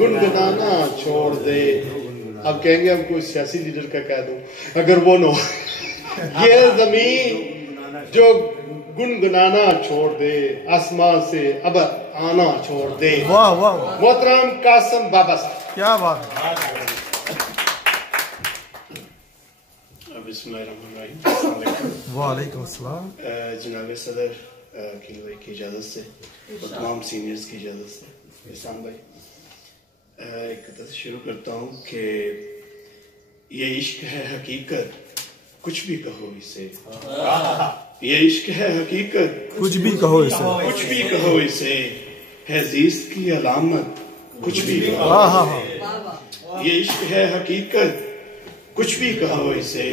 गुनगुनाना छोड़ दे। अब कहेंगे हम कोई सियासी लीडर का कह दो, अगर वो नो ये जमीन जो गुनगुनाना छोड़ दे, आसमां से अब आना छोड़ दे। वाह वाह, मोहतरम कासिम बाबा साहब, क्या बात। बिस्मिल्लाहिर्रहमानिर्रहीम। वालेकुम अस्सलाम। जनाब सदर की इजाज़त से और तमाम सीनियर्स की इजाज़त से इहसान भाई एक कथा से शुरू करता हूँ कि ये इश्क है हकीकत, कुछ भी कहो इसे। ये इश्क है हकीकत, कुछ भी कहो इसे। कुछ भी कहो इसे, है ज़ीस्त की अलामत, कुछ भी कहो। हाँ हाँ हाँ। ये इश्क है हकीकत, कुछ भी कहो इसे,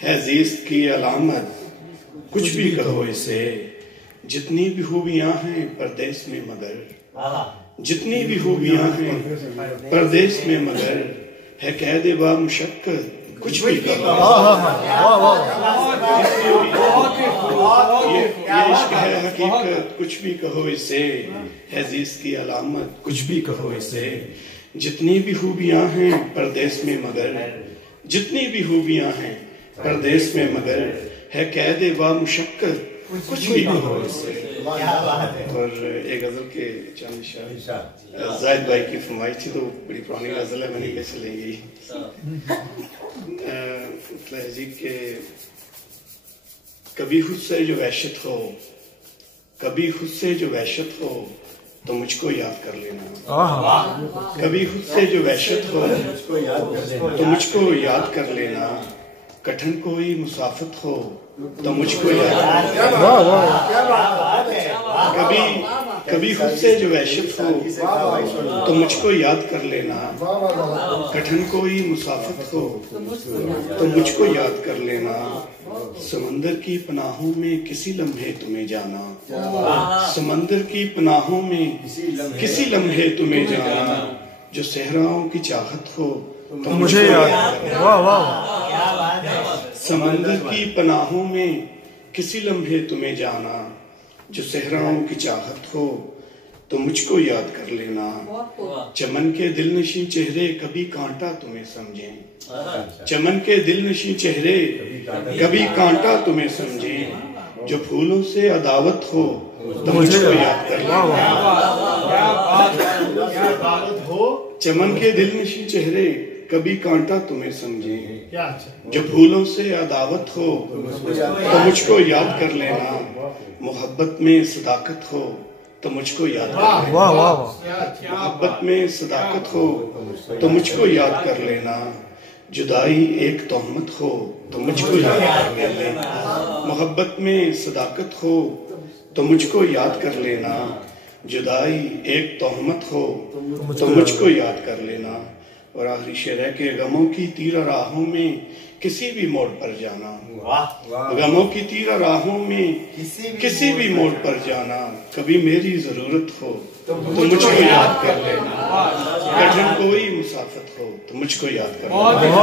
है ज़ीस्त की अलामत, कुछ भी कहो इसे। जितनी भी खूबियां हैं परदेश में मगर, जितनी भी खूबियां हैं परदेश में मगर, है कैद बा मुशक्कत, कुछ भी कहो। ये इश्क है हकीकत, कुछ भी कहो इसे, है ज़ीस्त की अलामत, कुछ भी कहो इसे। जितनी भी खूबियां हैं परदेश में मगर, जितनी भी खूबियां हैं परदेश में मगर, है कैद बा मुशक्कत, कुछ भी कहो इसे। और एक गजल के चंद शेर जाहिद भाई की फरमाइश थी, तो बड़ी पुरानी गजल है, मैंने कैसे लेंगी तहजीब के। कभी खुद से जो वहशत हो, कभी खुद से जो वहशत हो, तो मुझको याद कर लेना। कभी खुद से जो वहशत हो तो मुझको याद कर लेना। कठिन कोई मुसाफत हो तो मुझको याद कर लेना। कभी खुद से जो वहशत हो तो मुझको याद कर लेना। कठिन कोई मुसाफत हो तो मुझको याद कर लेना। समंदर की पनाहों में किसी लम्हे तुम्हें जाना, समंदर की पनाहों में किसी लम्हे तुम्हें जाना। जो सहराओं की चाहत हो तो मुझे याद। वाह वाह। समंदर की पनाहों में किसी लम्हे तुम्हें जाना। जो सहराओं की चाहत हो तो मुझको याद कर लेना। चमन के दिलनशी चेहरे कभी कांटा तुम्हें समझें, चमन के दिलनशी चेहरे कभी कांटा तुम्हें समझें। जो फूलों से अदावत हो तो मुझको याद कर लेना। चमन के दिलनशी चेहरे कभी कांटा तुम्हें समझें। जो फूलों से अदावत हो तो मुझको याद कर लेना। मोहब्बत में सदाकत हो तो मुझको याद कर लेना। मोहब्बत में सदाकत हो तो मुझको याद कर लेना। जुदाई एक तोहमत हो तो मुझको याद कर लेना। मोहब्बत में सदाकत हो तो मुझको याद कर लेना। जुदाई एक तोहमत हो तो मुझको याद कर लेना। और आखिरी शेर है कि गमों की तीरा राहों में किसी भी मोड़ पर जाना, गमों की तीरा राहों में किसी भी मोड़ पर जाना। कभी मेरी जरूरत हो तो मुझको याद कर लेना। कठिन कोई मुसाफत हो तो मुझको याद कर लेना।